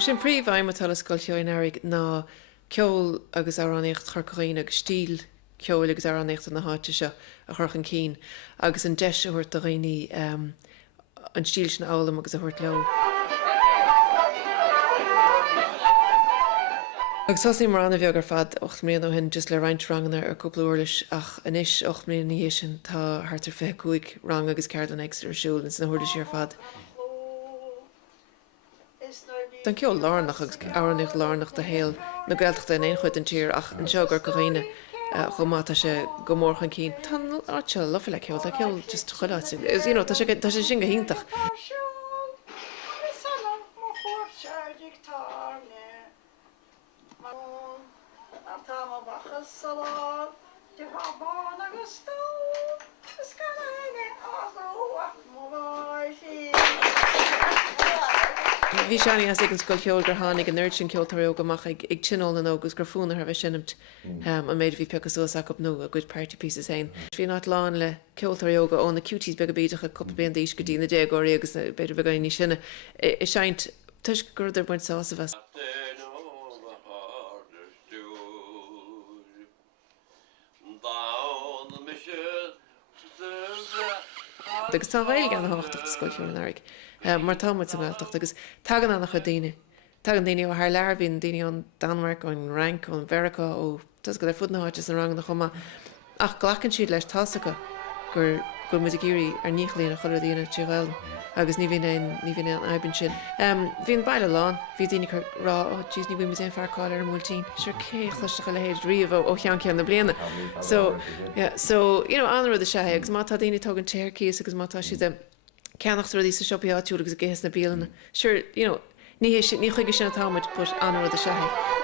Sin príomhhaim tal Scrogall Cheoil Earraigh ná ceol agus aráníocht Corca agus stíl ceol agus aráníocht na háite seo a churchan cín agus an deis a thuirt a réí an stíl sin álam agus a thuirt leo. Agus tá mar anna bheag ar fad 8 mbliana ó hin just le roinnt ranganna ar cúpla uirlis ach inis 8 mbliana níos sin tá thart ar 5 rang agus ceart an extra siúl in san thuirla sé ar fad. Dan ceol lárnach agus áraníocht lárnach de héal na gailteachta in éon chuid an tír ach an seo gur coghine chomá tá sé go mórchan cín. Tá áte lofa le ceol, tá ceol just chuileáte. Tá sé sin go híntach. Bhí seaní as ag an Scrogall Cheoil gur tháinig an nerd sin ceoltarí amach ag tinál na agus gur fúna ar bheith sinnimt an méid bhí peachas osach nó a good party pieces hain. Bhí ná lán le ceoltarí ón na cuties beag a bíideach a cuppa bliain díos go dtí na déagóirí agus beidir bheith ní sinne. I seint tuis gur idir buint sása bheith. Agus tá bhaile gan háachtacht Scrogall Cheoil Earraigh. Mar támuid san gáilteacht agus tagan annach chu daine. Tagan daine ó thar lear bhíon daine ón Danmark ón rank ón Mhéaracha ó tas go fud na háites an rang na chuma ach ghlachann siad leis tásacha gur muid géirí ar níochlaíon a chuir daine Chiarraí agus ní bhíon an aibann sin. Bhíon baile lán, bhí daine chu rá ó tíos ní bhíon an fearcáil ar múltín. Seir cé chluisteach le héad riomh ó chean cean na bliana. So anra a sé agus má tá daine tugann téircíos agus mátá si de ceannach ruí sa siopaíáú agus a ggéas na bíalana. Sure, ní chuige sin na táid put anra a sé.